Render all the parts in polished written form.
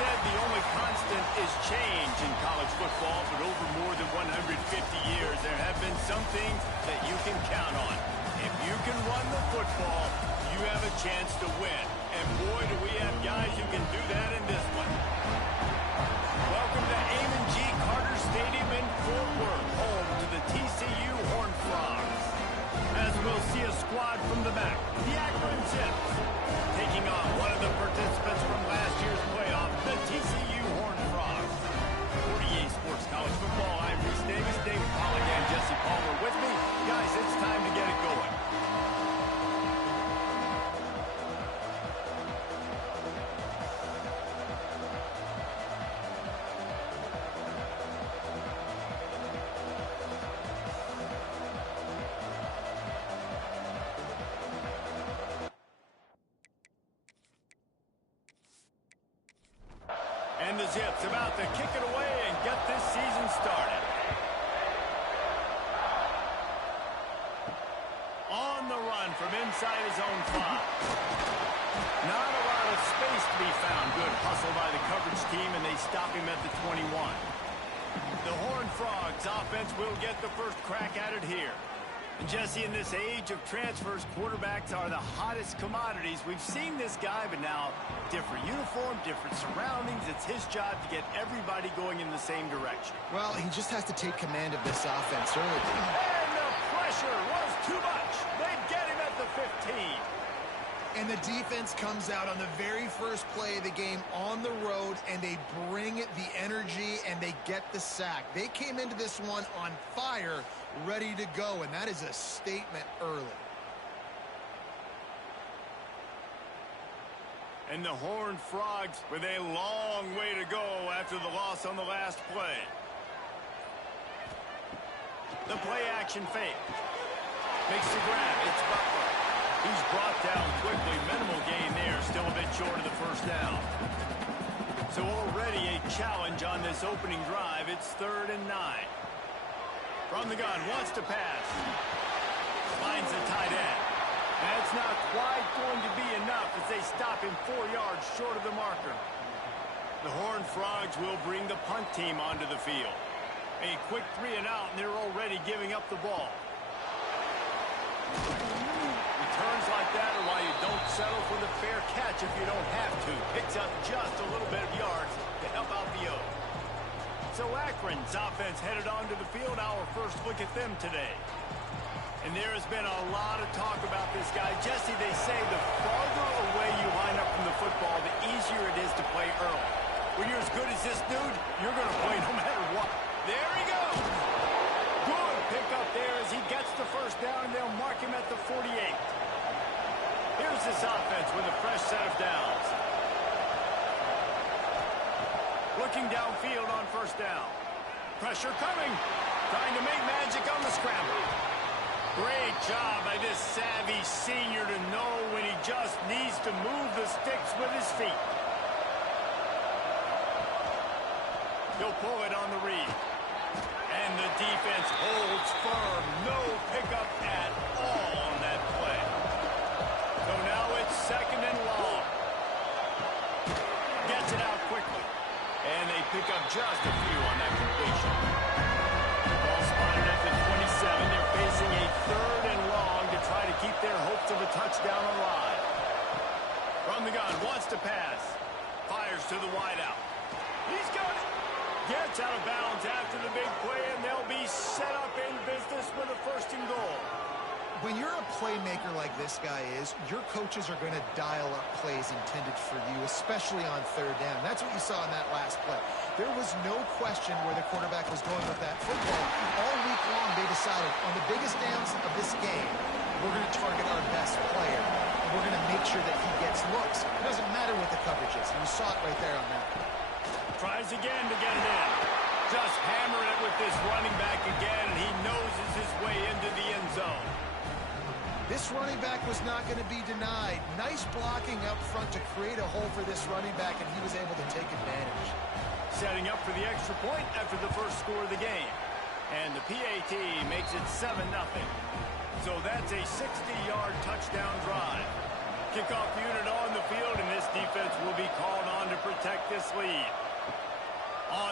said the only constant is change in college football, but over more than 150 years, there have been some things that you can count on. If you can run the football, you have a chance to win. And boy, do we have guys who can do that in this one. Welcome to Amon G. Carter Stadium in Fort Worth, home to the TCU Horned Frogs. As we'll see a squad from the back, the Akron Zips, taking on one of the participants from last year's playoff, the TCU Horned Frogs. 48 Sports College Football, I'm Reese Davis, David Pollack, and Jesse Palmer with me. Guys, it's time to get it going. And the Zips about to kick it away and get this season started. On the run from inside his own 5. Not a lot of space to be found. Good hustle by the coverage team, and they stop him at the 21. The Horned Frogs offense will get the first crack at it here. And Jesse, in this age of transfers, quarterbacks are the hottest commodities. We've seen this guy, but now different uniform, different surroundings. It's his job to get everybody going in the same direction. Well, he just has to take command of this offense early. And the pressure was too much. They get him at the 15. And the defense comes out on the very first play of the game on the road, and they bring the energy, and they get the sack. They came into this one on fire, ready to go, and that is a statement early. And the Horned Frogs with a long way to go after the loss on the last play. The play action fake. Makes the grab. It's Butler. He's brought down quickly. Minimal gain there. Still a bit short of the first down. So already a challenge on this opening drive. It's 3rd and 9. From the gun, wants to pass. Finds the tight end. That's not quite going to be enough as they stop him 4 yards short of the marker. The Horned Frogs will bring the punt team onto the field. A quick 3 and out, and they're already giving up the ball. Returns like that are why you don't settle for the fair catch if you don't have to. Picks up just a little bit of yards to help out the O. So Akron's offense headed onto the field. Our first look at them today. And there has been a lot of talk about this guy. Jesse, they say the farther away you line up from the football, the easier it is to play early. When you're as good as this dude, you're going to play no matter what. There he goes. Good pickup there as he gets the first down, and they'll mark him at the 48. Here's this offense with a fresh set of downs. Looking downfield on first down. Pressure coming. Trying to make magic on the scramble. Great job by this savvy senior to know when he just needs to move the sticks with his feet. He'll pull it on the read. And the defense holds firm. No pickup at all on that play. So now it's 2nd and long. Gets it out quickly. And they pick up just a few on that completion. Ball spotted at the 27. They're facing a 3rd and long to try to keep their hopes of a touchdown alive. From the gun, wants to pass. Fires to the wideout. He's got it. Gets out of bounds after the big play, and they'll be set up in business with a 1st and goal. When you're a playmaker like this guy is, your coaches are going to dial up plays intended for you, especially on 3rd down. That's what you saw in that last play. There was no question where the quarterback was going with that football. All week long, they decided on the biggest downs of this game, we're going to target our best player. And we're going to make sure that he gets looks. It doesn't matter what the coverage is. And you saw it right there on that. Tries again to get it in. Just hammer it with this running back again, and he noses his way into the end zone. This running back was not going to be denied. Nice blocking up front to create a hole for this running back, and he was able to take advantage. Setting up for the extra point after the first score of the game. And the PAT makes it 7-0. So that's a 60-yard touchdown drive. Kickoff unit on the field, and this defense will be called on to protect this lead.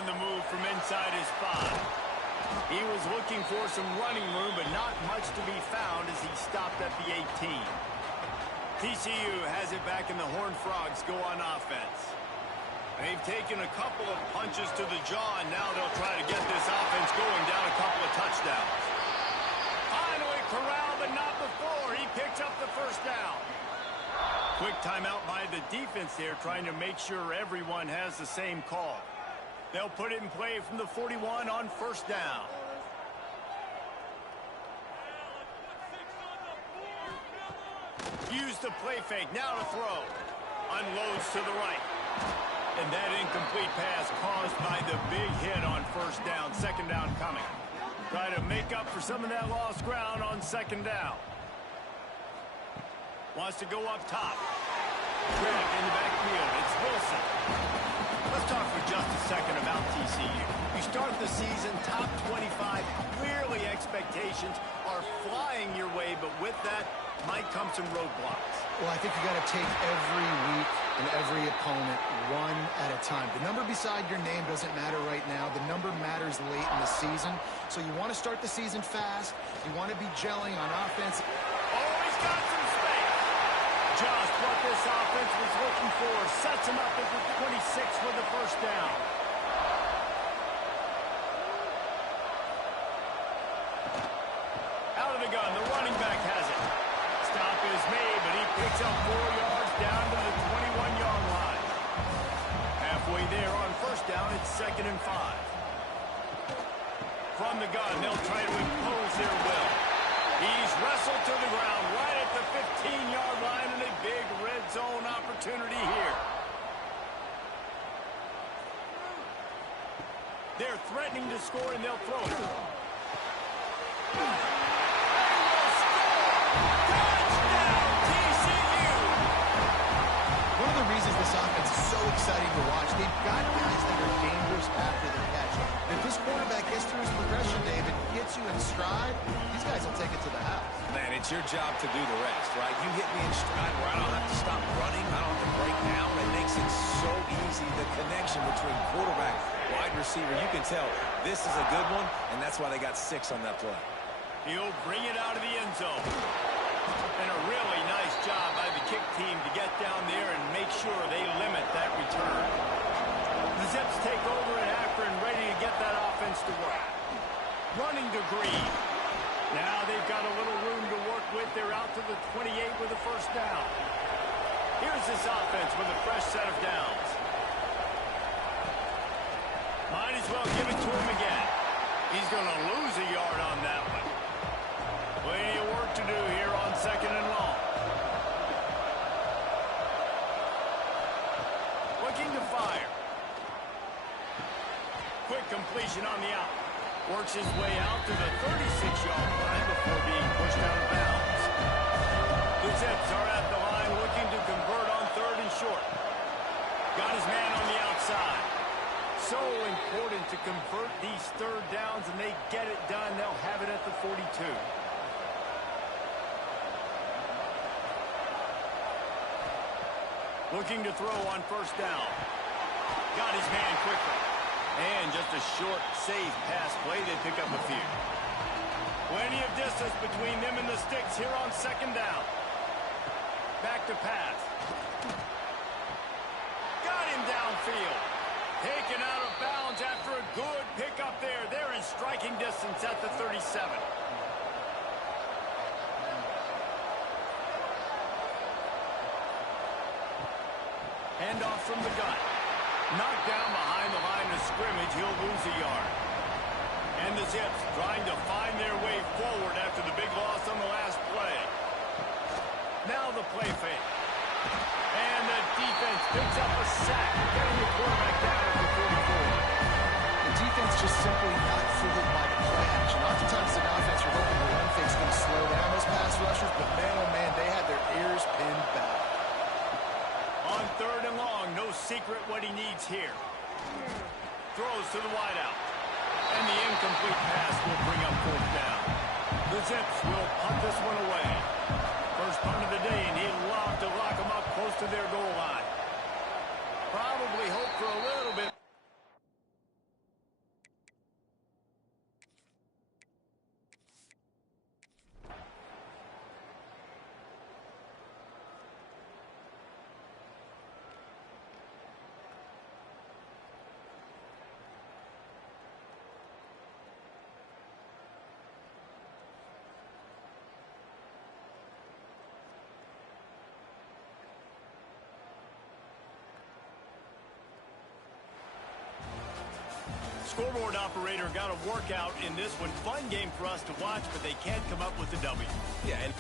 on the move from inside his 5. He was looking for some running room, but not much to be found as he stopped at the 18. TCU has it back, and the Horned Frogs go on offense. They've taken a couple of punches to the jaw, and now they'll try to get this offense going down a couple of touchdowns. Finally corralled, but not before. He picks up the first down. Quick timeout by the defense there, trying to make sure everyone has the same call. They'll put it in play from the 41 on first down. Use the play fake, now to throw. Unloads to the right. And that incomplete pass caused by the big hit on first down. Second down coming. Try to make up for some of that lost ground on second down. Wants to go up top. Greg in the backfield. It's Wilson. Let's talk for just a second about TCU. You start the season top 25. Clearly expectations are flying your way, but with that might come some roadblocks. Well, I think you got to take every week and every opponent one at a time. The number beside your name doesn't matter right now. The number matters late in the season. So you want to start the season fast. You want to be gelling on offense. Oh, he's got some space. Just what this offense was looking for. Sets him up at the 26 for the first down. Out of the gun, the running back has it. Stop is made, but he picks up 4 yards down to the 21-yard line. Halfway there on first down, it's 2nd and 5. From the gun, they'll try to impose their will. He's wrestled to the ground right at the 15-yard line, and a big red zone opportunity here. They're threatening to score, and they'll throw it. One of the reasons this offense is so exciting to watch, they've got guys that are dangerous after the catch. And if this quarterback gets through his progression, David, gets you in stride, these guys will take it to the house. Man, it's your job to do the rest, right? You hit me in stride where I don't have to stop running, I don't have to break down. It makes it so easy, the connection between quarterback, wide receiver. You can tell this is a good one, and that's why they got 6 on that play. He'll bring it out of the end zone. And a really nice job by the kick team to get down there and make sure they limit that return. The Zips take over at Akron, ready to get that offense to work. Running to Green. Now they've got a little room to work with. They're out to the 28 with a first down. Here's this offense with a fresh set of downs. Might as well give it to him again. He's going to lose a yard on that one. Plenty of work to do here on 2nd and long. Looking to fire. Quick completion on the out. Works his way out to the 36-yard line before being pushed out of bounds. The Zips are at the line looking to convert on 3rd and short. Got his man on the outside. So important to convert these 3rd downs, and they get it done. They'll have it at the 42. Looking to throw on first down. Got his man quickly. And just a short, safe pass play. They pick up a few. Plenty of distance between them and the sticks here on 2nd down. Back to pass. Got him downfield. Taken out of bounds after a good pickup there. They're in striking distance at the 37. Handoff from the gun. Knocked down behind the line of scrimmage. He'll lose a yard. And the Zips trying to find their way forward after the big loss on the last play. Now the play fake. And the defense picks up a sack, getting the quarterback down at the 44. The defense just simply not fooled by the play action. Oftentimes an offense you're hoping the run fake's going to slow down those pass rushers, but man, oh man, they had their ears pinned back. On 3rd and long, no secret what he needs here. Throws to the wideout. And the incomplete pass will bring up 4th down. The Zips will punt this one away. First punt of the day, and he'd love to lock them up close to their goal line. Probably hope for a little bit. scoreboard operator got a workout in this one. Fun game for us to watch, but they can't come up with a W. Yeah, and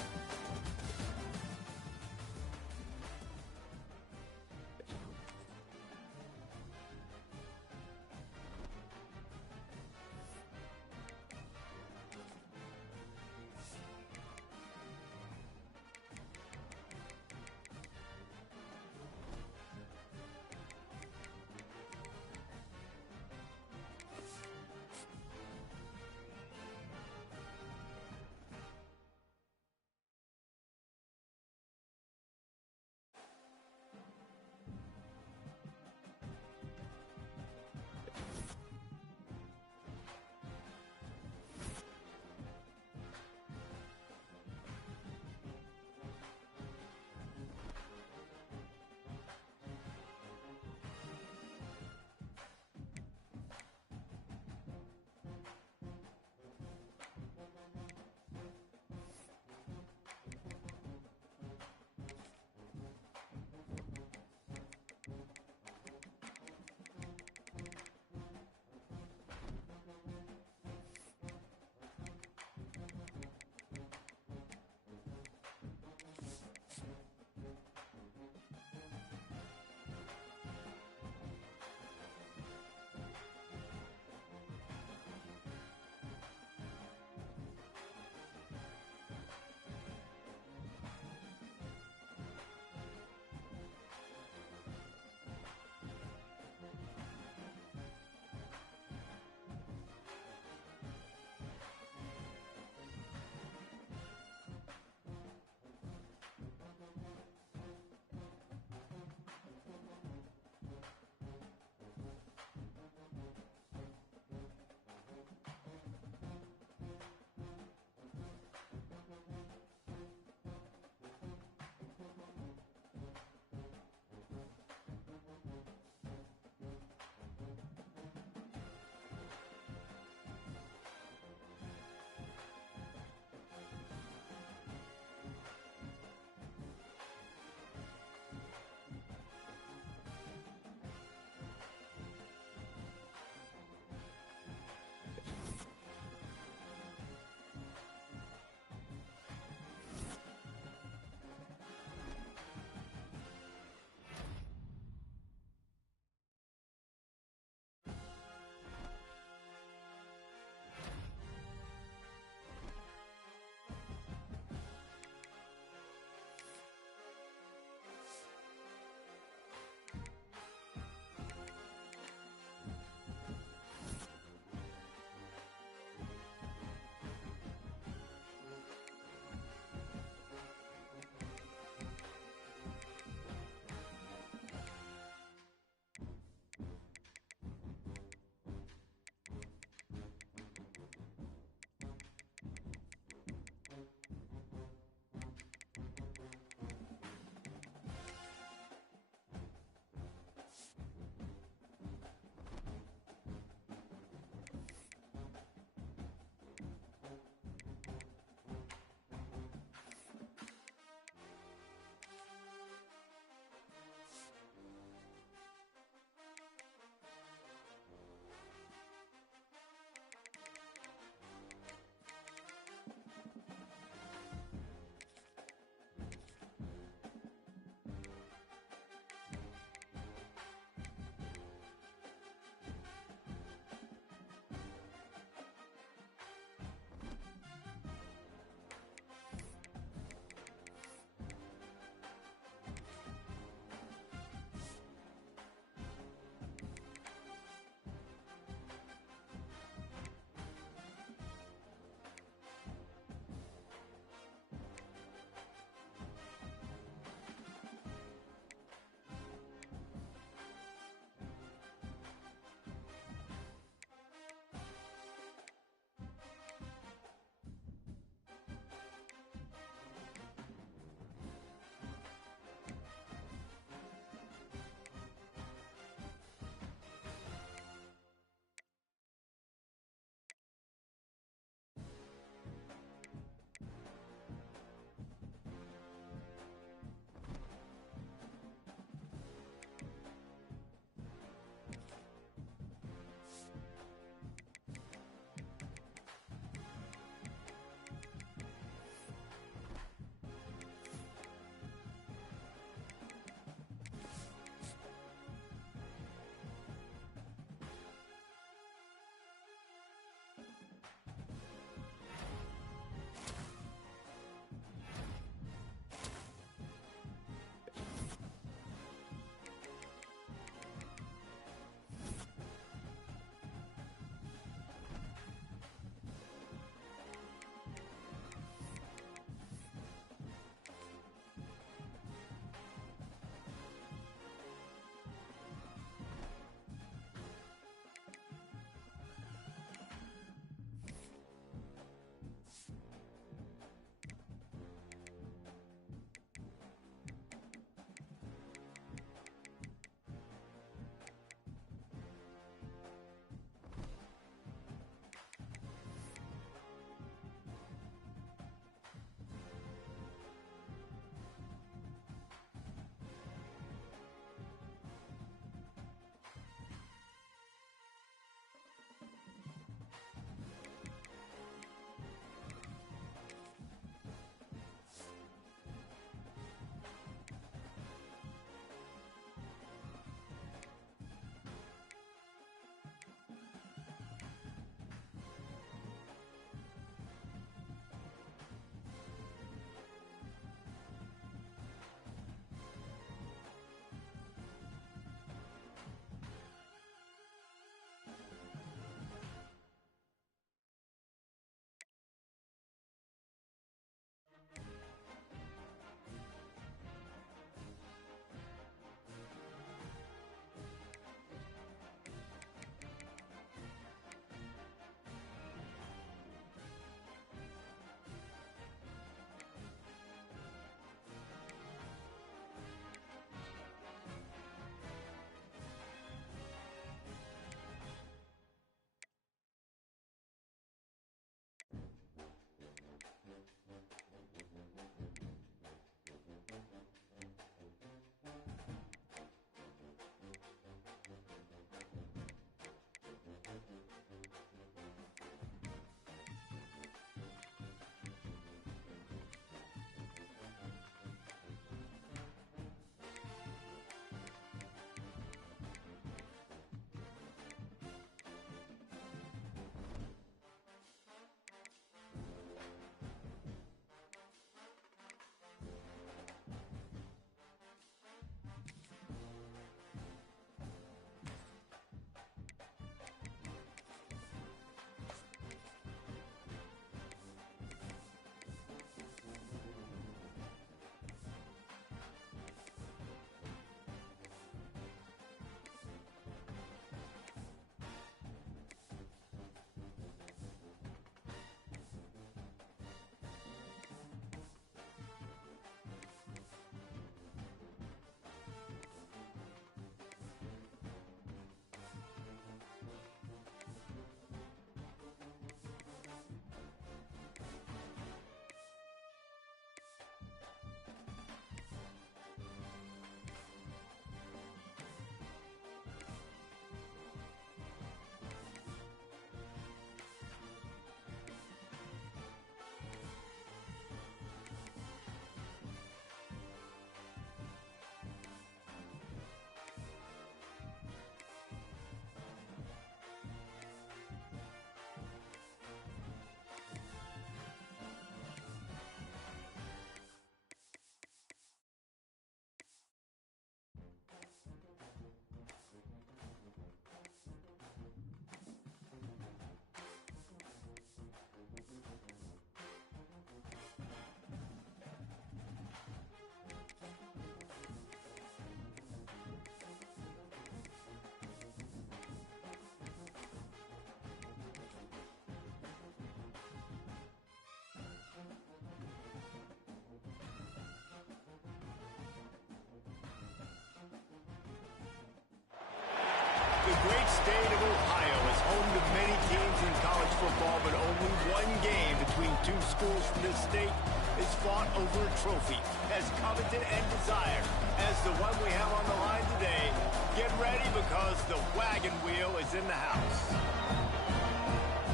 The great state of Ohio is home to many teams in college football, but only one game between two schools from this state is fought over a trophy as coveted and desired as the one we have on the line today. Get ready because the wagon wheel is in the house.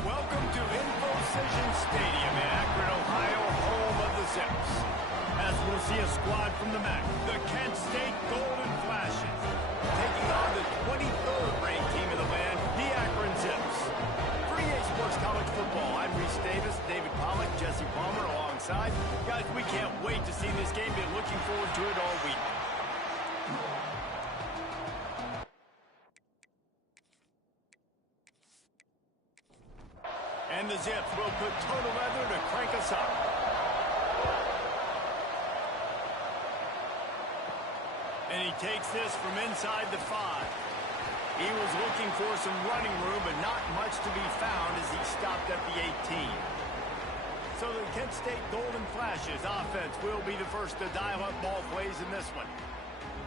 Welcome to Infocision Stadium in Akron, Ohio, home of the Zips. As we'll see a squad from the MAC, the Kent State Golden Flashes, taking on the 23rd ranked team in the land, the Akron Zips. For EA Sports College Football, I'm Reese Davis, David Pollack, Jesse Palmer alongside. Guys, we can't wait to see this game. Been looking forward to it all week. And the Zips will put total leather to crank us up. And he takes this from inside the 5. He was looking for some running room, but not much to be found as he stopped at the 18. So the Kent State Golden Flashes offense will be the first to dial up ball plays in this one.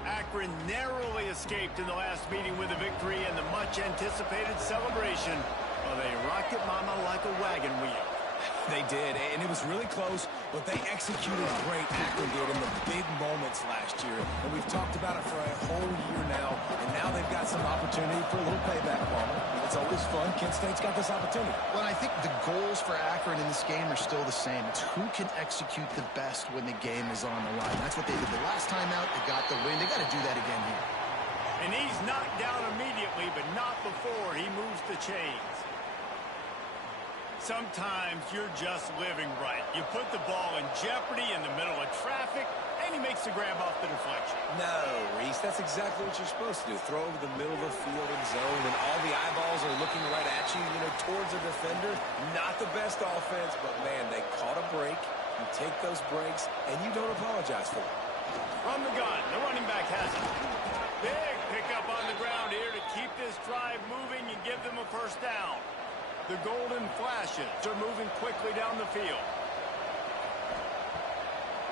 Akron narrowly escaped in the last meeting with a victory and the much-anticipated celebration. Well, they rocked it, mama, like a wagon wheel. They did, and it was really close, but they executed great. Akron did in the big moments last year, and we've talked about it for a whole year now, and now they've got some opportunity for a little payback, Palmer. It's always fun. Kent State's got this opportunity. Well, I think the goals for Akron in this game are still the same. It's who can execute the best when the game is on the line. That's what they did the last time out. They got the win. They got to do that again here. And he's knocked down immediately, but not before he moves the chains. Sometimes you're just living right. You put the ball in jeopardy in the middle of traffic, and he makes the grab off the deflection. No, Reese, that's exactly what you're supposed to do. Throw over the middle of the field and zone, and all the eyeballs are looking right at you, towards a defender. Not the best offense, but, man, they caught a break. You take those breaks, and you don't apologize for it. From the gun, the running back has it. Big pickup on the ground here to keep this drive moving and give them a first down. The Golden Flashes are moving quickly down the field.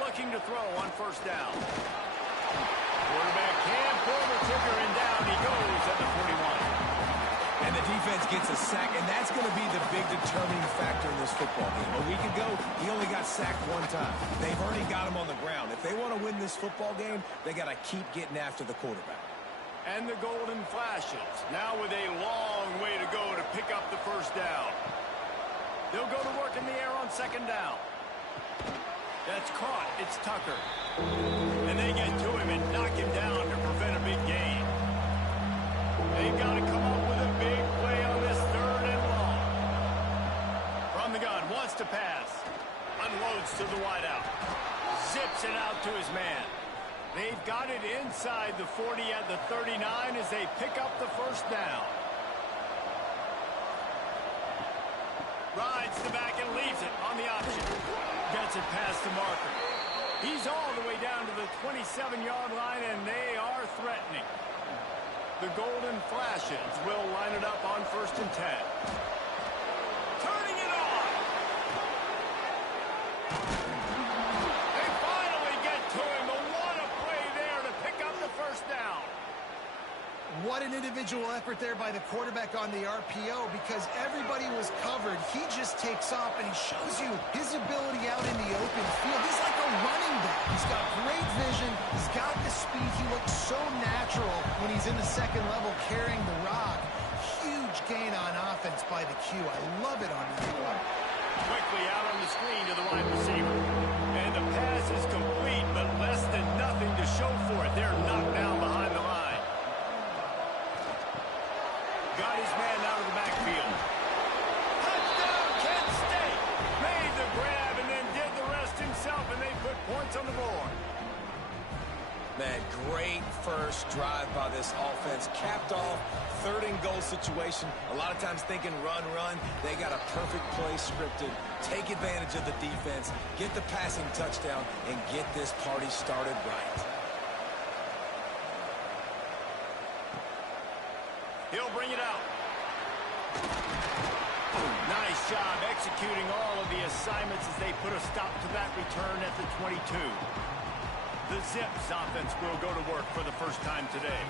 Looking to throw on first down. Quarterback can pull the trigger, and down he goes at the 41. And the defense gets a sack, and that's going to be the big determining factor in this football game. A week ago, he only got sacked one time. They've already got him on the ground. If they want to win this football game, they got to keep getting after the quarterback. And the Golden Flashes, now with a long way to go to pick up the first down. They'll go to work in the air on second down. That's caught. It's Tucker. And they get to him and knock him down to prevent a big gain. They've got to come up with a big play on this third and long. From the gun, wants to pass. Unloads to the wideout. Zips it out to his man. They've got it inside the 40 at the 39 as they pick up the first down. Rides the back and leaves it on the option. Gets it past the marker. He's all the way down to the 27-yard line, and they are threatening. The Golden Flashes will line it up on first and 10. Turning it on. They finally get to him. First down. What an individual effort there by the quarterback on the RPO, because everybody was covered. He just takes off, and he shows you his ability out in the open field. He's like a running back. He's got great vision. He's got the speed. He looks so natural when he's in the second level carrying the rock. Huge gain on offense by the Q. I love it on that play. Quickly out on the screen to the wide receiver. And the pass is complete, but less than nothing to show for it. They're knocked down behind the line. Got his man out of the backfield. Touchdown, Kent State! Made the grab and then did the rest himself, and they put points on the board. Man, great first drive by this offense. Capped off, third and goal situation. A lot of times thinking run. They got a perfect play scripted. Take advantage of the defense, get the passing touchdown, and get this party started right. He'll bring it out. Nice job executing all of the assignments as they put a stop to that return at the 22. The Zips offense will go to work for the first time today.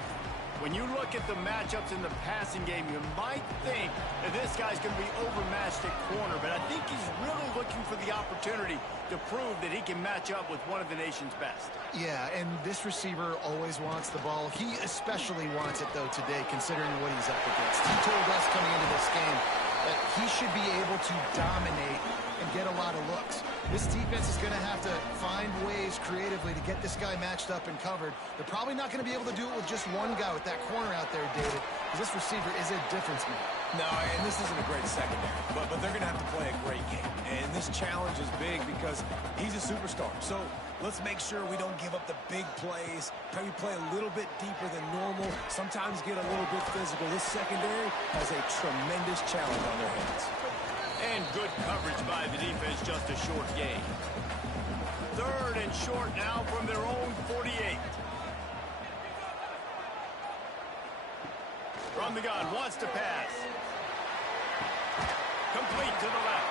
When you look at the matchups in the passing game, you might think that this guy's going to be overmatched at corner, but I think he's really looking for the opportunity to prove that he can match up with one of the nation's best. Yeah, and this receiver always wants the ball. He especially wants it, though, today, considering what he's up against. He told us coming into this game that he should be able to dominate and get a lot of looks. This defense is going to have to find ways creatively to get this guy matched up and covered. They're probably not going to be able to do it with just one guy with that corner out there, David, because this receiver is a difference maker. No, and this isn't a great secondary, but they're going to have to play a great game. And this challenge is big because he's a superstar. So let's make sure we don't give up the big plays. Maybe play a little bit deeper than normal. Sometimes get a little bit physical. This secondary has a tremendous challenge on their hands. And good coverage by the defense, just a short gain. 3rd and short now from their own 48. From the gun, wants to pass. Complete to the left.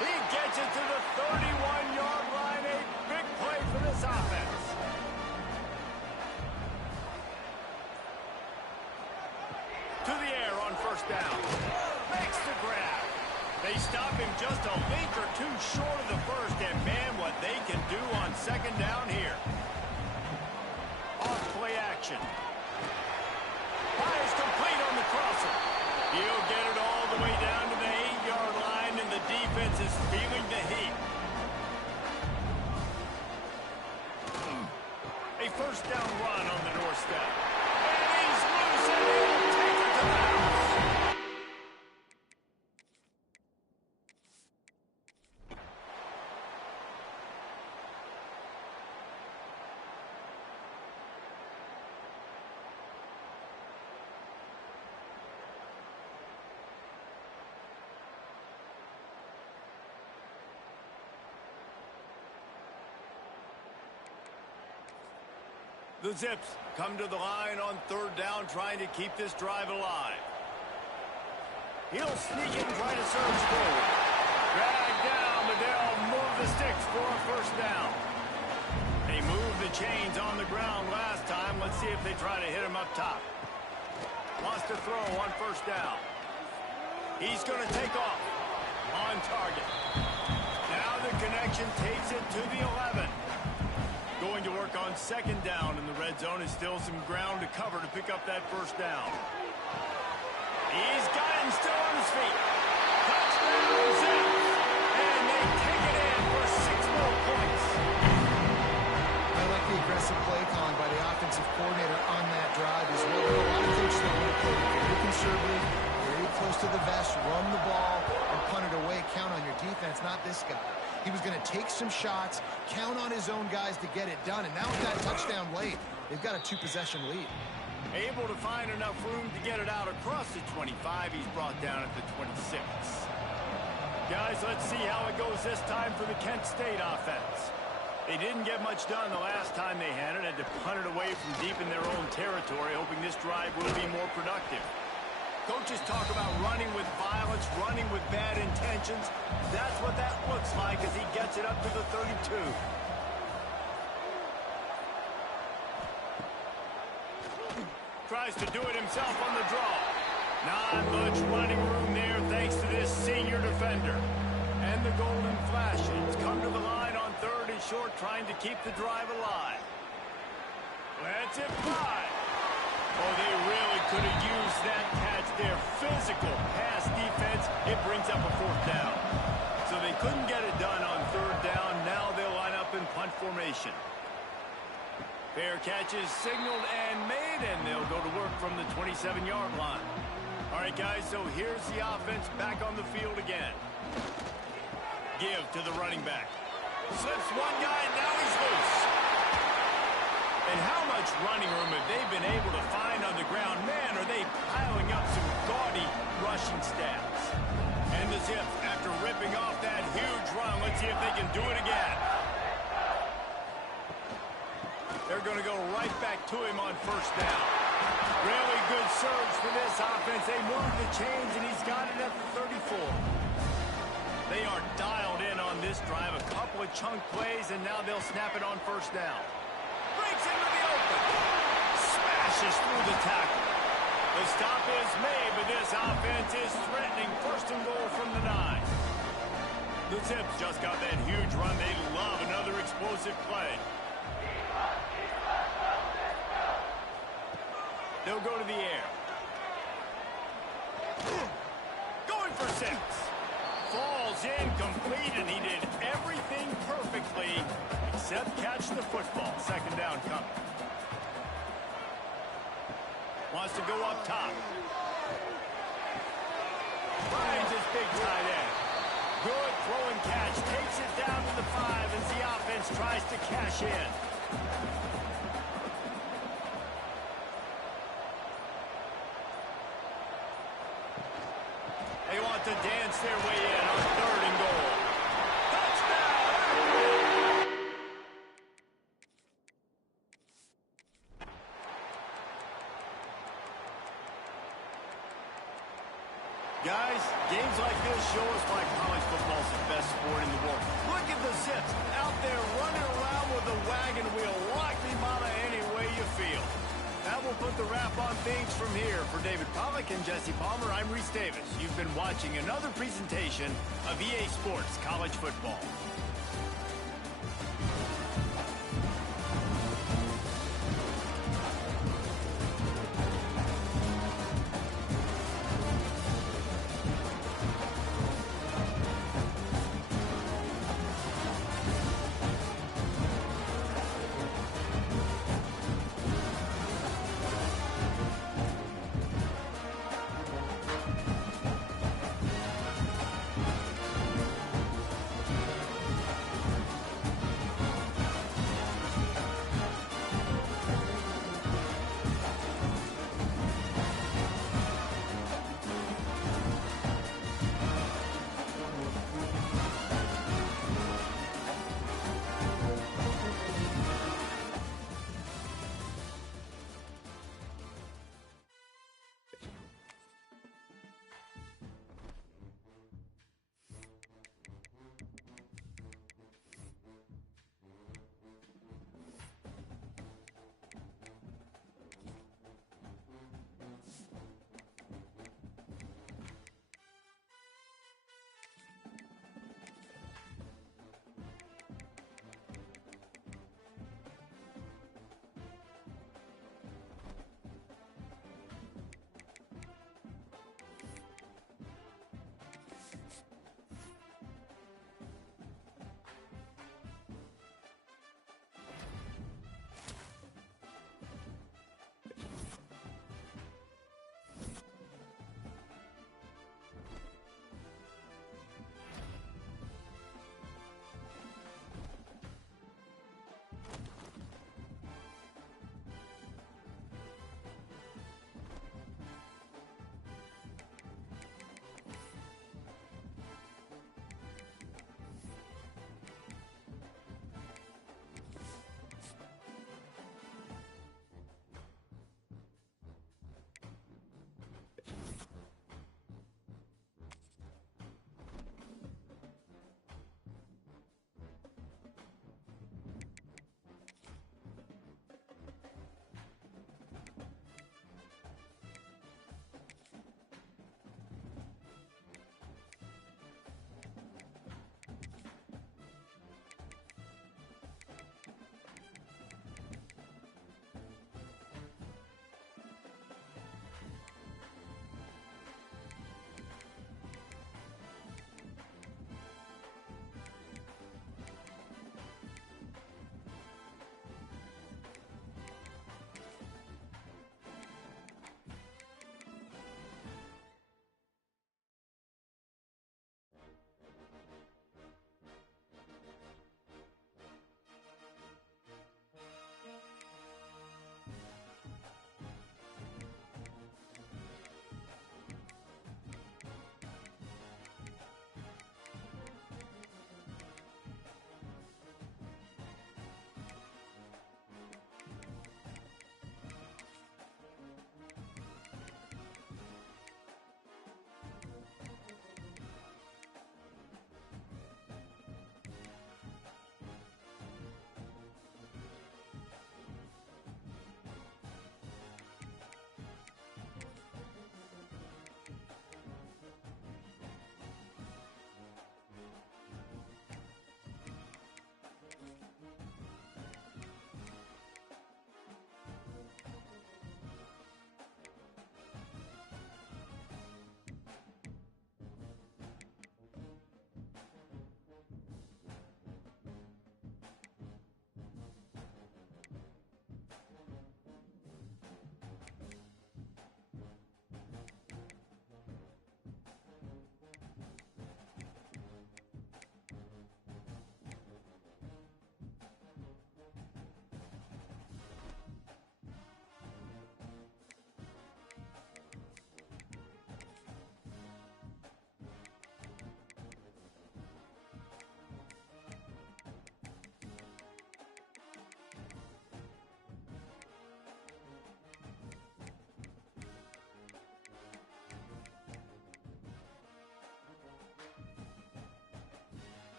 He gets it to the 31-yard line. A big play for this offense. To the air on 1st down. Makes the grab. They stop him just a link or two short of the first, and man, what they can do on 2nd down here. Off play action. Fires complete on the crosser. He'll get it all the way down to the 8-yard line, and the defense is feeling the heat. A 1st down run on the doorstep. And he's loose, and he'll take it to the house. The Zips come to the line on 3rd down, trying to keep this drive alive. He'll sneak in, try to surge forward. Drag down, but they'll move the sticks for a 1st down. They moved the chains on the ground last time. Let's see if they try to hit him up top. Wants to throw on 1st down. He's going to take off. On target. Now the connection takes it to the 11. Going to work on 2nd down in the red zone. Is still some ground to cover to pick up that 1st down. He's got him still on his feet. Touchdown, Zips. And they take it in for 6 more points. I like the aggressive play calling by the offensive coordinator on that drive as well. There are a lot of coaches that would have played very conservative, very close to the vest, run the ball, and punt it away. Count on your defense, not this guy. He was going to take some shots, count on his own guys to get it done, and now with that touchdown late, they've got a 2-possession lead. Able to find enough room to get it out across the 25. He's brought down at the 26. Guys, let's see how it goes this time for the Kent State offense. They didn't get much done the last time they had it. Had to punt it away from deep in their own territory, hoping this drive will be more productive. Coaches talk about running with violence, running with bad intentions. That's what that looks like as he gets it up to the 32. Tries to do it himself on the draw. Not much running room there thanks to this senior defender. And the Golden Flashes come to the line on 3rd and short, trying to keep the drive alive. Let's it fly. Oh, they really could have used that catch there. Physical pass defense. It brings up a 4th down. So they couldn't get it done on 3rd down. Now they'll line up in punt formation. Fair catch is signaled and made, and they'll go to work from the 27-yard line. All right, guys, so here's the offense back on the field again. Give to the running back. Slips one guy, and now he's loose. And how much running room have they been able to find on the ground? Man, are they piling up some gaudy rushing stats. And the Zips, after ripping off that huge run, let's see if they can do it again. They're going to go right back to him on 1st down. Really good surge for this offense. They move the chains, and he's got it at the 34. They are dialed in on this drive. A couple of chunk plays, and now they'll snap it on 1st down. Breaks into the open. Smash pushes through the tackle. The stop is made, but this offense is threatening. First and goal from the 9. The Zips just got that huge run. They love another explosive play. They'll go to the air. Going for 6. Falls incomplete, and he did everything perfectly except catch the football. Second down coming. Wants to go up top. Finds his big tight end. Good throw and catch. Takes it down to the 5 as the offense tries to cash in. They want to dance their way in on 3rd and goal. Touchdown! Guys, games like this show us why college football is the best sport in the world. Look at the Zips out there running around with a wagon wheel. Rock me, mama, any way you feel. That will put the wrap on things from here. For David Pollack and Jesse Palmer, I'm Reese Davis. You've been watching another presentation of EA Sports College Football.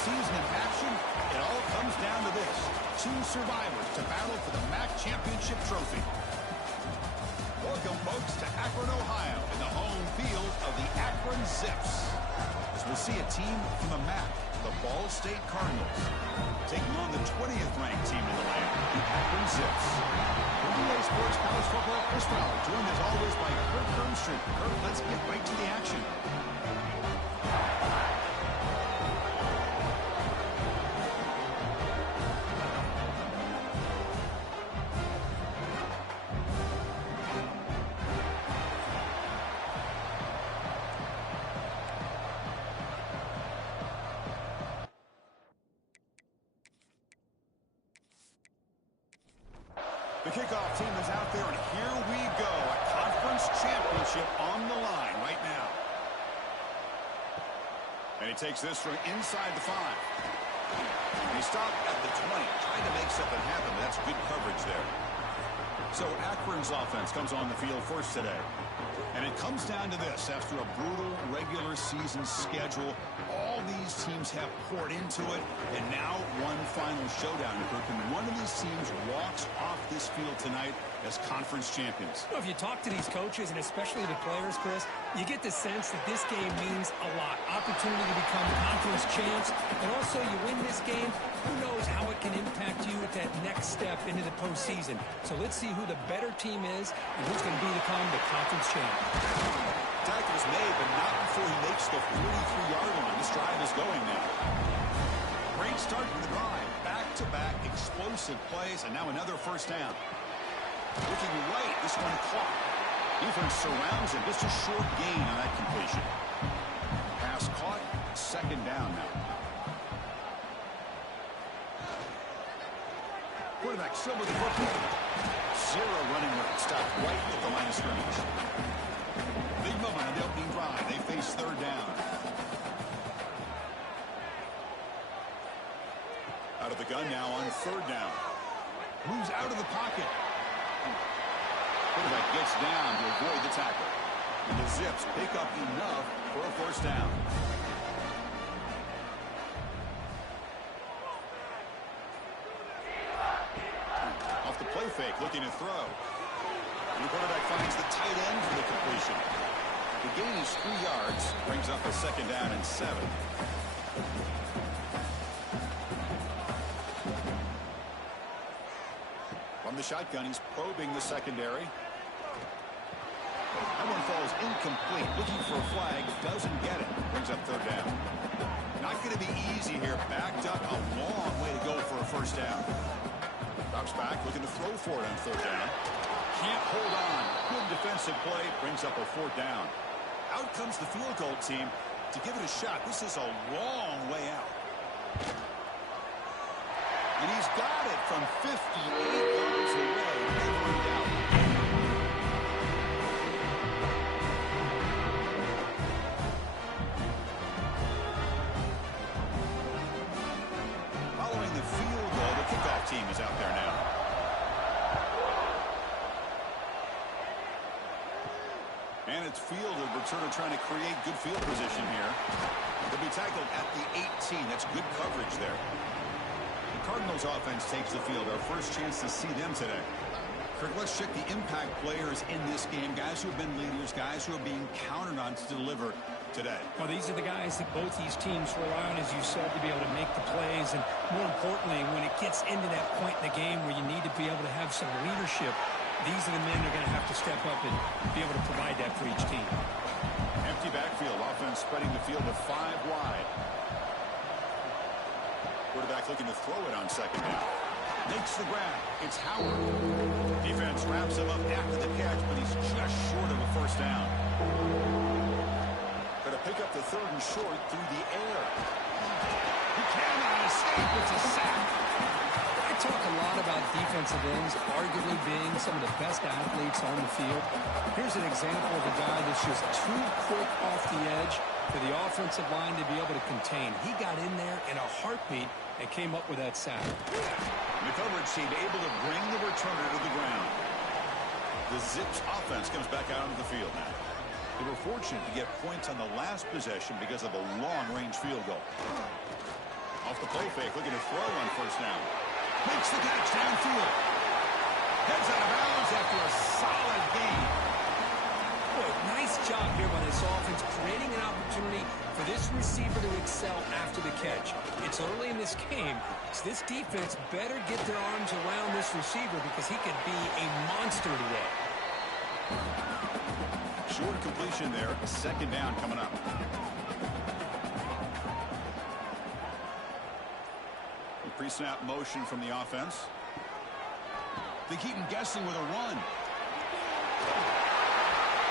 season in action, it all comes down to this. Two survivors to battle for the MAC championship trophy. Welcome, folks, to Akron, Ohio, in the home field of the Akron Zips. As we'll see a team from the MAC, the Ball State Cardinals, taking on the 20th ranked team in the land, the Akron Zips. Relay Sports College Football First Hour, joined as always by Kurt Hermstreet. Kurt, let's get right to the action. The kickoff team is out there, and here we go. A conference championship on the line right now. And he takes this from inside the 5. And he stopped at the 20, trying to make something happen. That's good coverage there. So Akron's offense comes on the field first today. And it comes down to this. After a brutal regular season schedule, all these teams have poured into it. And now one final showdown, Kirk. And one of these teams walks off this field tonight as conference champions. Well, if you talk to these coaches, and especially the players, Chris, you get the sense that this game means a lot. Opportunity to become conference champs. And also, you win this game, who knows how it can impact you at that next step into the postseason. So let's see who the better team is and who's going to become the conference champ. Tackle is made, but not before he makes the 43-yard line. This drive is going now. Great start to the drive. Back-to-back explosive plays, and now another first down. Looking right, this one caught. Defense surrounds him. Just a short gain on that completion. Pass caught. Second down now. Quarterback still with the football. Zero running room. Stopped right at the line of scrimmage. Big moment on the opening drive. They face third down. Out of the gun now on third down. Moves out of the pocket. Quarterback gets down to avoid the tackle. And the Zips pick up enough for a first down. Off the play fake, looking to throw. And the quarterback finds the tight end for the completion. The gain is 3 yards, brings up a second down and 7. From the shotgun, he's probing the secondary. That one falls incomplete. Looking for a flag, doesn't get it. Brings up third down. Not going to be easy here. Backed up a long way to go for a first down. Drops back, looking to throw for it on third down. Can't hold on. Good defensive play. Brings up a fourth down. Out comes the field goal team to give it a shot. This is a long way out. And he's got it from 58 yards away. Never in doubt. Following the field goal, the kickoff team is out there now. And it's fielded. Returner trying to create good field position here. They'll be tackled at the 18. That's good coverage there. The Cardinals offense takes the field. Our first chance to see them today. Kirk, let's check the impact players in this game. Guys who have been leaders, guys who are being counted on to deliver today. Well, these are the guys that both these teams rely on, as you said, to be able to make the plays. And more importantly, when it gets into that point in the game where you need to be able to have some leadership, these are the men that are going to have to step up and be able to provide that for each team. Empty backfield. Offense spreading the field to 5 wide. Quarterback looking to throw it on second down. Makes the grab. It's Howard. Defense wraps him up after the catch, but he's just short of a first down. Going to pick up the third and short through the air. He cannot escape. It's a sack. I talk a lot about defensive ends arguably being some of the best athletes on the field. Here's an example of a guy that's just too quick off the edge for the offensive line to be able to contain. He got in there in a heartbeat and came up with that sack. The coverage team able to bring the returner to the ground. The Zips offense comes back out onto the field now. They were fortunate to get points on the last possession because of a long-range field goal. Off the play fake, looking to throw on first down. Makes the catch downfield. Heads out of bounds after a solid gain. Boy, nice job here by this offense, creating an opportunity for this receiver to excel after the catch. It's early in this game, so this defense better get their arms around this receiver because he could be a monster today. Short completion there. Second down coming up. Pre-snap motion from the offense. They keep him guessing with a run.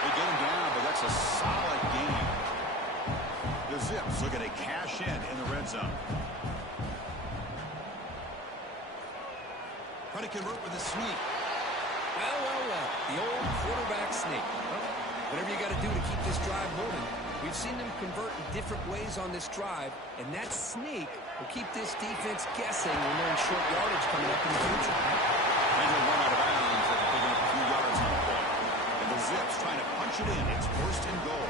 They get him down, but that's a solid gain. The Zips looking to cash in the red zone. Try to convert with a sneak. Well. The old quarterback sneak. Well, whatever you got to do to keep this drive moving. We've seen them convert in different ways on this drive, and that sneak will keep this defense guessing when they're in short yardage coming up in the future. And he'll run out of bounds after picking up a few yards on the play. And the Zips trying to punch it in. It's first and goal.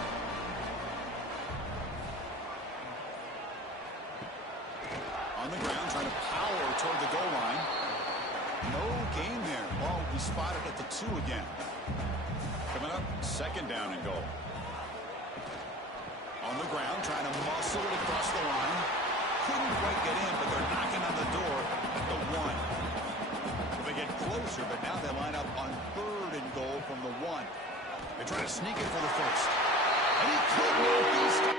On the ground, trying to power toward the goal line. No gain there. Ball will be spotted at the 2 again. Coming up, second down and goal. On the ground, trying to muscle it across the line. Couldn't quite get in, but they're knocking on the door at the 1. They get closer, but now they line up on third and goal from the 1. They try to sneak it for the first. And he could not be stopped.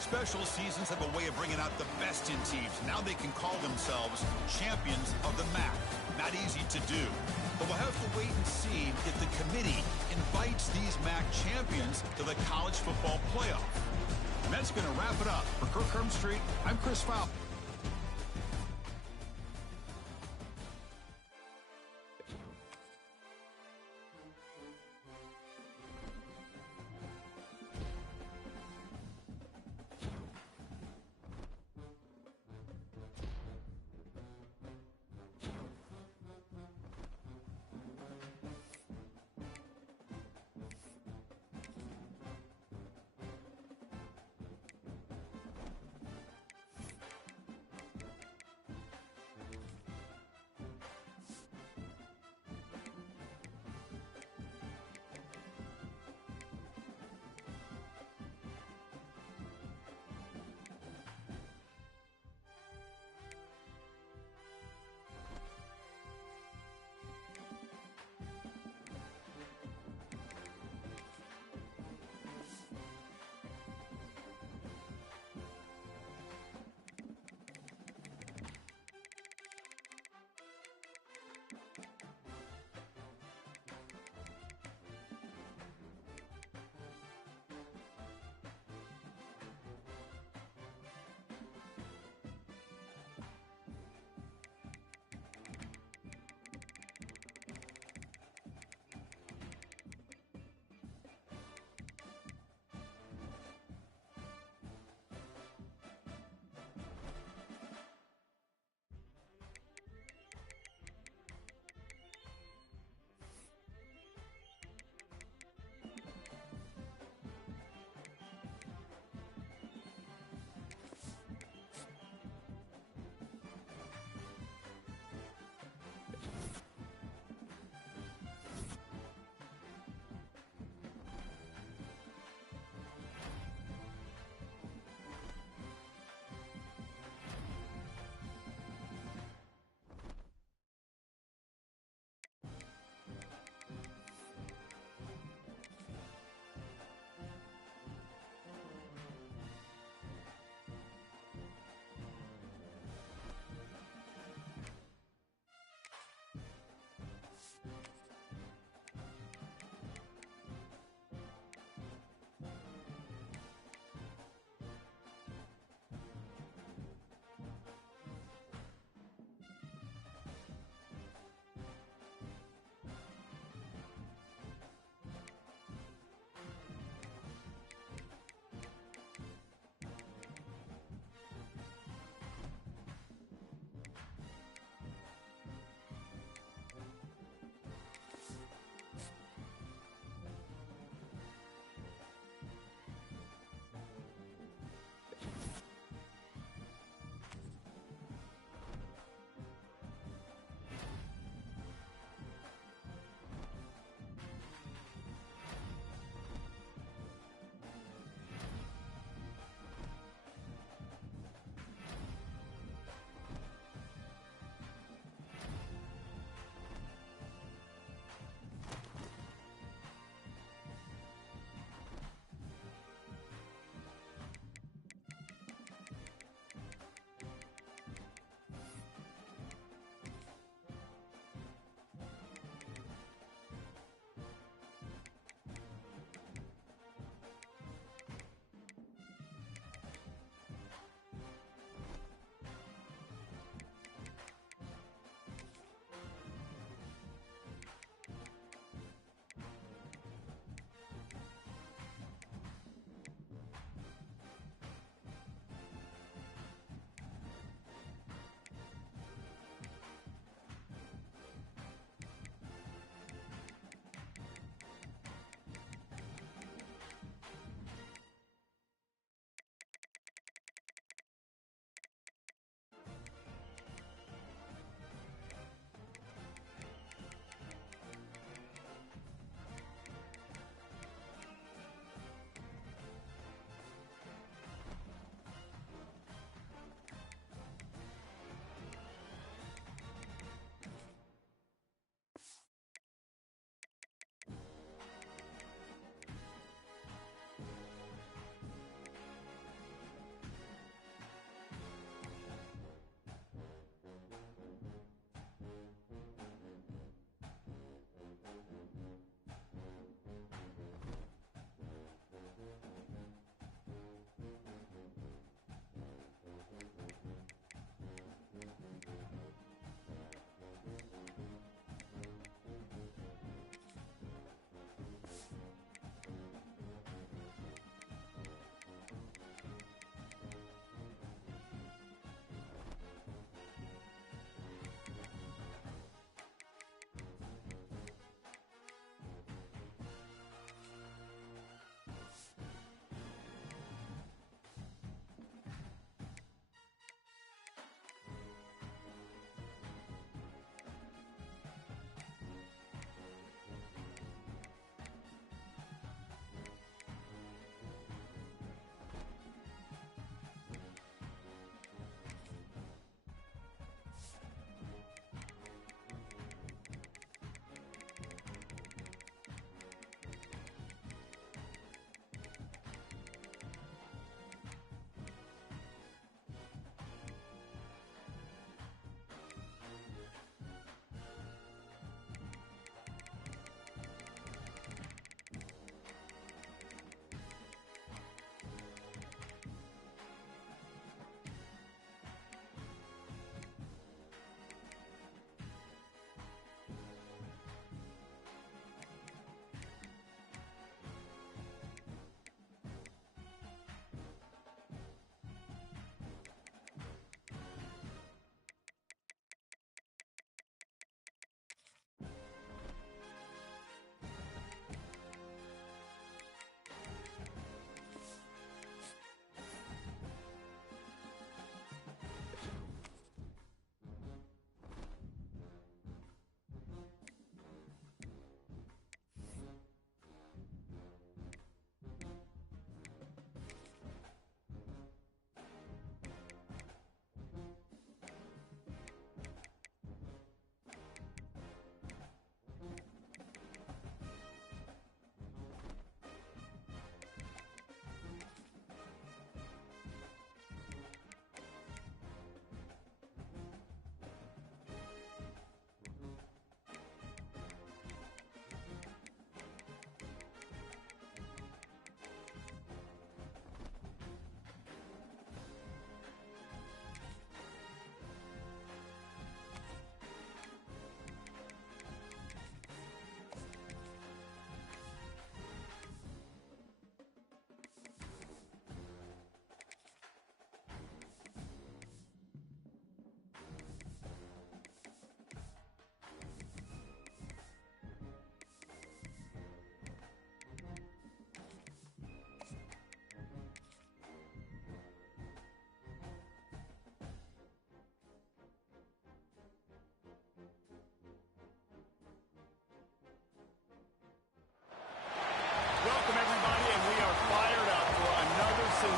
Special seasons have a way of bringing out the best in teams. Now they can call themselves champions of the MAC. Not easy to do. But we'll have to wait and see if the committee invites these MAC champions to the college football playoff. And that's going to wrap it up. For Kirk Hermstreet, I'm Chris Fowler.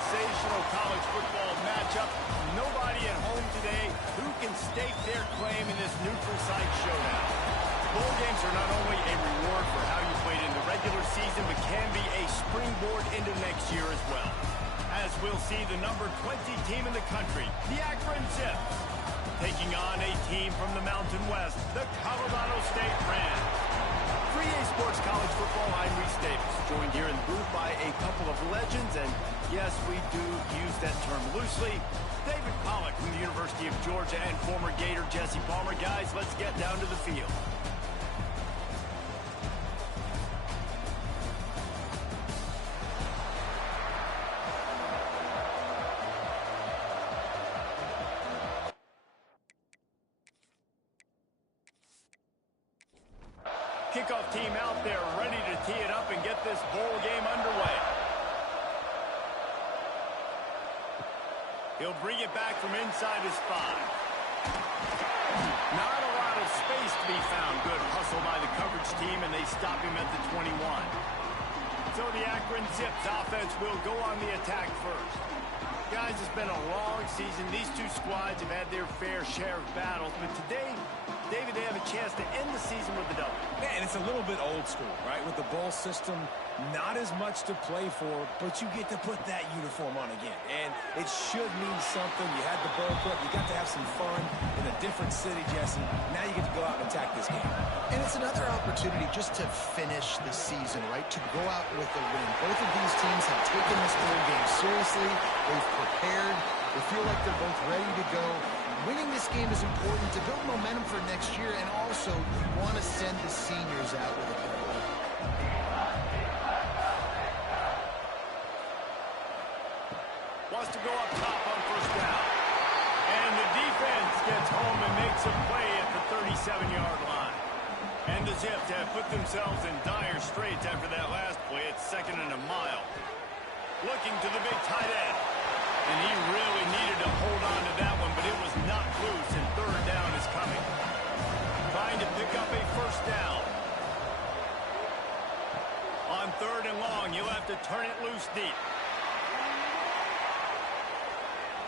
sensational college football matchup. Nobody at home today who can stake their claim in this neutral site showdown. Bowl games are not only a reward for how you played in the regular season, but can be a springboard into next year as well. As we'll see the number 20 team in the country, the Akron Zips, taking on a team from the Mountain West, the Colorado State Rams. For EA Sports College Football, I'm Reese Davis, joined here in the booth by a couple of legends, and yes, we do use that term loosely. David Pollack from the University of Georgia and former Gator Jesse Palmer. Guys, let's get down to the field. Kickoff team out there ready to tee it up and get this bowl game underway. He'll bring it back from inside his 5. Not a lot of space to be found. Good hustle by the coverage team, and they stop him at the 21. So the Akron Zips offense will go on the attack first. Guys, it's been a long season. These two squads have had their fair share of battles, but today, David, they have a chance to end the season with a W. Yeah, and it's a little bit old school, right? With the bowl system, not as much to play for, but you get to put that uniform on again. And it should mean something. You had the bowl prep. You got to have some fun in a different city, Jesse. Now you get to go out and attack this game. And it's another opportunity just to finish the season, right? To go out with a win. Both of these teams have taken this bowl game seriously. They've prepared. They feel like they're both ready to go. Winning this game is important to build momentum for next year, and also you want to send the seniors out with a W. Wants to go up top on first down. And the defense gets home and makes a play at the 37-yard line. And the Zips have put themselves in dire straits after that last play. It's 2nd and a mile. Looking to the big tight end. And he really needed to hold on to that one, but it was not loose, and 3rd down is coming. Trying to pick up a first down. On 3rd and long, you'll have to turn it loose deep.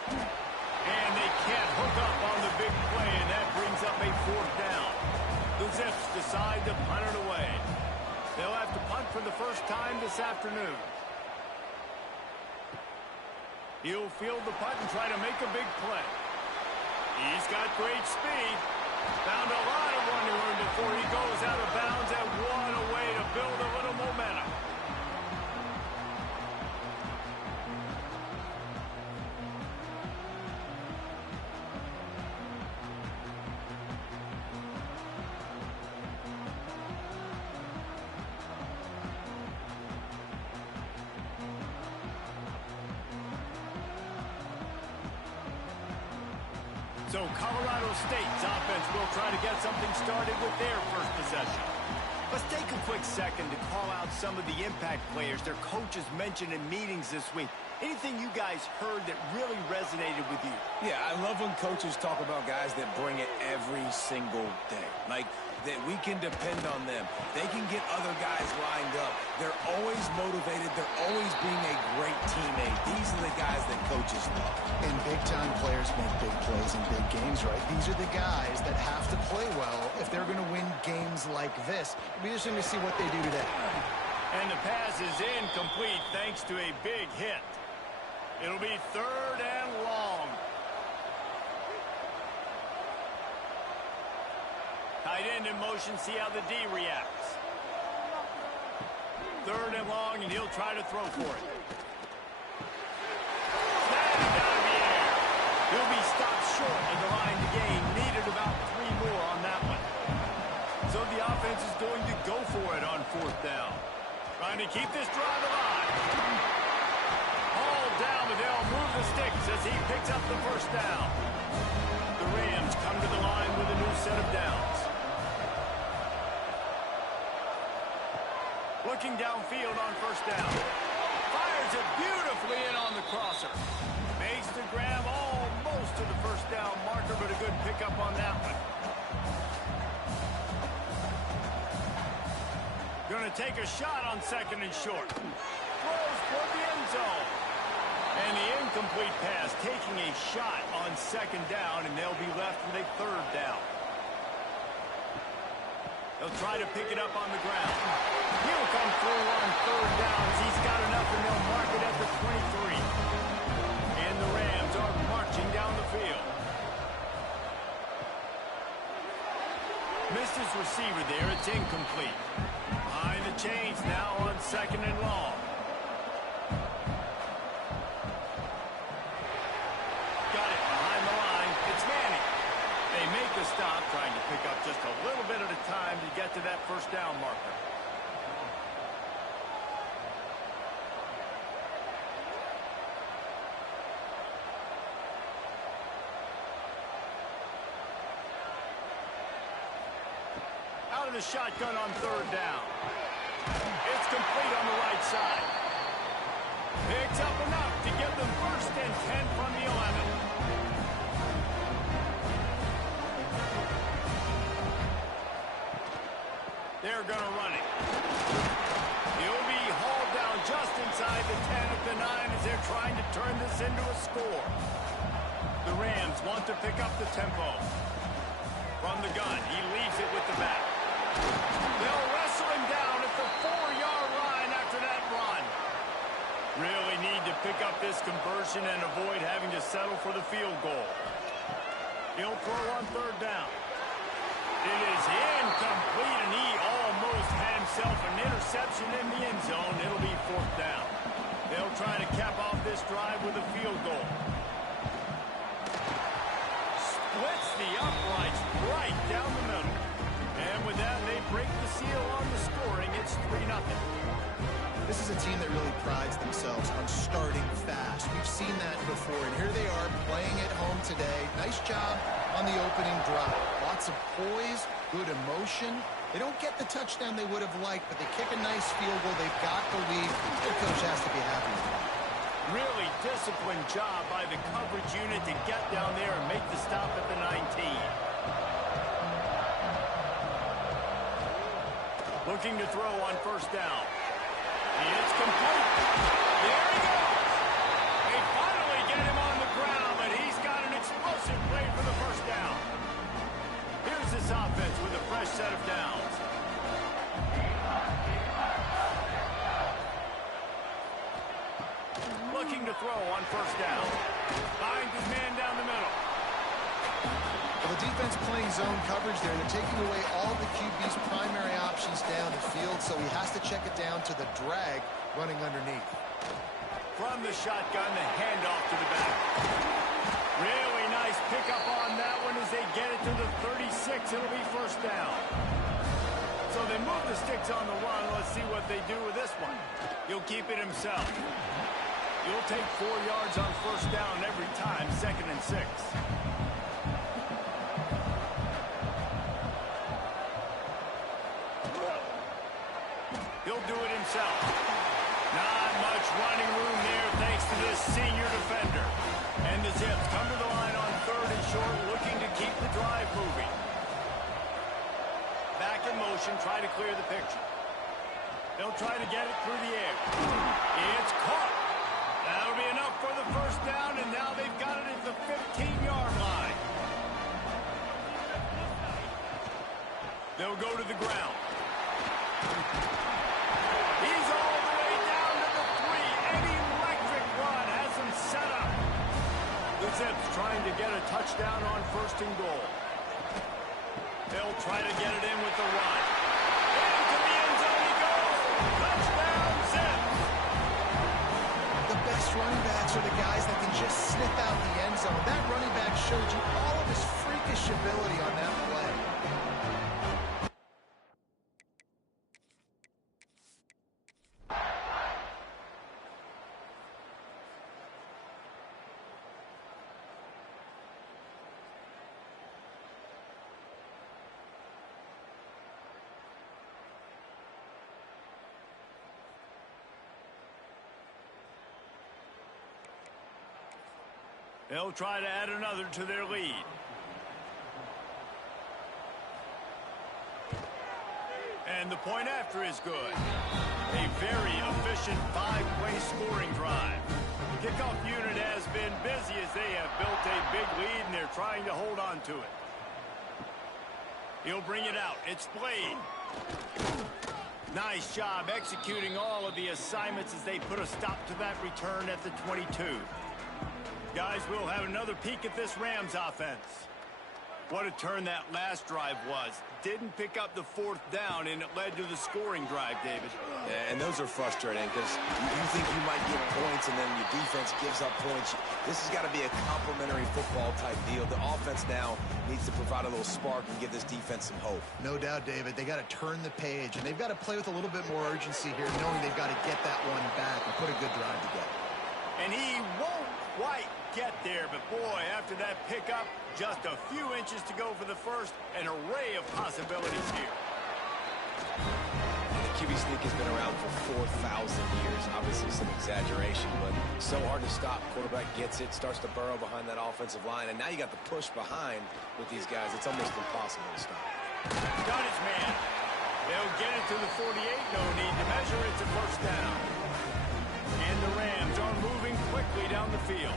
And they can't hook up on the big play, and that brings up a 4th down. The Zips decide to punt it away. They'll have to punt for the first time this afternoon. He'll field the punt and try to make a big play. He's got great speed. Found a lot of running room before he goes out of bounds, and what a way to build a little momentum. So Colorado State's offense will try to get something started with their first possession. Let's take a quick second to call out some of the impact players their coaches mentioned in meetings this week. Anything you guys heard that really resonated with you? Yeah, I love when coaches talk about guys that bring it every single day. Like, that we can depend on them. They can get other guys lined up. They're always motivated. They're always being a great teammate. These are the guys that coaches love. And big-time players make big plays in big games, right? These are the guys that have to play well if they're going to win games like this. It'll be interesting to see what they do today. And the pass is incomplete thanks to a big hit. It'll be 3rd and long. Tight end in motion, see how the D reacts. 3rd and long, and he'll try to throw for it. Snagged out of the air. He'll be stopped short of the line to gain. Needed about 3 more on that one. So the offense is going to go for it on 4th down. Trying to keep this drive alive. Hauled down, but they'll move the sticks as he picks up the first down. The Rams come to the line with a new set of downs. Looking downfield on first down. Fires it beautifully in on the crosser. Makes the grab almost to the first down marker, but a good pickup on that one. Going to take a shot on 2nd and short. Throws for the end zone. And incomplete pass, taking a shot on second down, and they'll be left with a third down. They'll try to pick it up on the ground. He'll come through on third downs. He's got enough, and they'll mark it at the 23. And the Rams are marching down the field. Missed his receiver there. It's incomplete. Behind the chains now on second and long. Got it behind the line. It's Manning. They make the stop, trying to pick up just a little bit at a time to get to that first down marker. Out of the shotgun on third down. It's complete on the right side. Picks up enough to give them first and 10 from the 11. They're going to run it. He'll be hauled down just inside the 10 at the 9 as they're trying to turn this into a score. The Rams want to pick up the tempo. From the gun, he leaves it with the back. They'll wrestle him down at the 4-yard line after that run. Really need to pick up this conversion and avoid having to settle for the field goal. He'll throw on third down. It is incomplete, and he almost had himself an interception in the end zone. It'll be fourth down. They'll try to cap off this drive with a field goal. Splits the uprights right down the middle. And with that, they break the seal on the scoring. It's 3-0. This is a team that really prides themselves on starting fast. We've seen that before, and here they are playing at home today. Nice job on the opening drive. Lots of poise, good emotion. They don't get the touchdown they would have liked, but they kick a nice field goal. They've got the lead. Their coach has to be happy with that. Really disciplined job by the coverage unit to get down there and make the stop at the 19. Looking to throw on first down. It's complete. There he goes. They finally get him on the ground, but he's got an explosive play for the first down. Here's this offense with a fresh set of downs. Looking to throw on first down. Finds his man down the middle. Well, the defense playing zone coverage there. They're taking away all the QB's primary options down the field, so he has to check it down to the drag running underneath. From the shotgun, the handoff to the back. Really nice pickup on that one as they get it to the 36. It'll be first down. So they move the sticks on the run. Let's see what they do with this one. He'll keep it himself. He'll take 4 yards on first down every time, 2nd and 6. He'll do it himself. Not much running room there thanks to this senior defender. And the Zips come to the line on 3rd and short, looking to keep the drive moving. Back in motion, try to clear the picture. They'll try to get it through the air. It's caught. That'll be enough for the first down, and now they've got it at the 15-yard line. They'll go to the ground. He's all the way down to the 3. An electric run has him set up. The Zips trying to get a touchdown on 1st and goal. They'll try to get it in with the run. Into the end zone he goes. Touchdown, Zips. The best running backs are the guys that can just sniff out the end zone. That running back showed you all of his freakish ability on that play. They'll try to add another to their lead. And the point after is good. A very efficient 5-play scoring drive. Kickoff unit has been busy as they have built a big lead, and they're trying to hold on to it. He'll bring it out. It's Blade. Nice job executing all of the assignments as they put a stop to that return at the 22. Guys, we'll have another peek at this Rams offense. What a turn that last drive was. Didn't pick up the fourth down, and it led to the scoring drive, David. Yeah, and those are frustrating because you think you might get points, and then your defense gives up points. This has got to be a complementary football type deal. The offense now needs to provide a little spark and give this defense some hope. No doubt, David. They got to turn the page, and they've got to play with a little bit more urgency here, knowing they've got to get that one back and put a good drive together. And he won't quite get there, but boy, after that pickup, just a few inches to go for the first. An array of possibilities here. The QB sneak has been around for 4,000 years. Obviously some exaggeration, but so hard to stop. Quarterback gets it, starts to burrow behind that offensive line, and now you got the push behind with these guys. It's almost impossible to stop. Got his man. They'll get it to the 48. No need to measure. It's a first down. And the Rams are moving quickly down the field.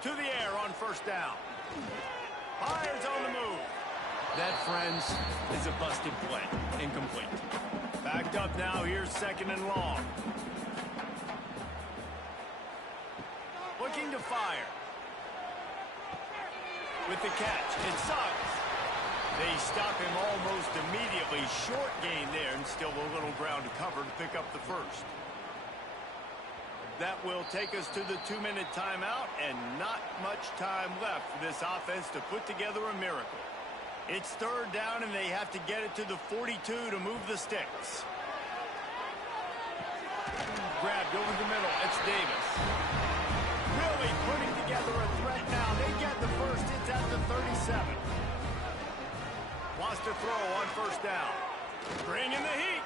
To the air on first down. Fires on the move. That, friends, is a busted play. Incomplete. Backed up now. Here's second and long. Looking to fire. With the catch. It sucks. They stop him almost immediately. Short gain there, and still a little ground to cover to pick up the first. That will take us to the 2-minute timeout, and not much time left for this offense to put together a miracle. It's third down, and they have to get it to the 42 to move the sticks. Grabbed over the middle. It's Davis. Really putting together a threat now. They get the first. It's at the 37. Wants to throw on first down. Bringing the heat.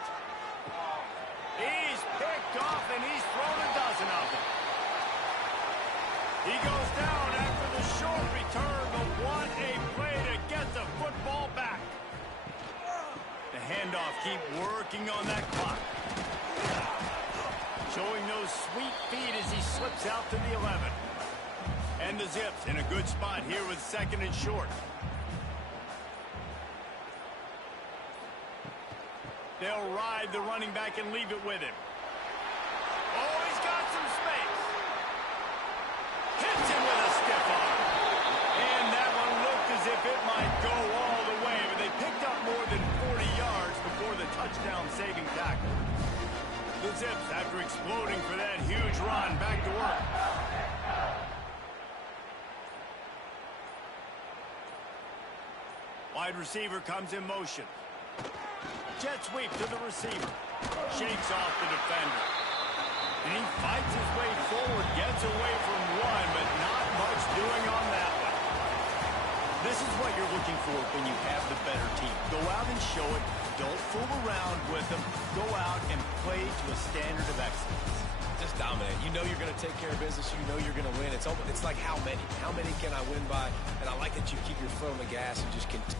He's picked off, and he's thrown a dozen of them. He goes down after the short return, but what a play to get the football back. The handoff, keep working on that clock. Showing those sweet feet as he slips out to the 11. And the Zips in a good spot here with second and short. They'll ride the running back and leave it with him. Oh, he's got some space. Hits him with a stiff arm. And that one looked as if it might go all the way, but they picked up more than 40 yards before the touchdown-saving tackle. The Zips, after exploding for that huge run, back to work. Wide receiver comes in motion. Jet sweep to the receiver. Shakes off the defender. And he fights his way forward, gets away from one, but not much doing on that one. This is what you're looking for when you have the better team. Go out and show it. Don't fool around with them. Go out and play to a standard of excellence. Just dominate. You know you're going to take care of business. You know you're going to win. It's like how many? How many can I win by? And I like that you keep your foot on the gas and just continue.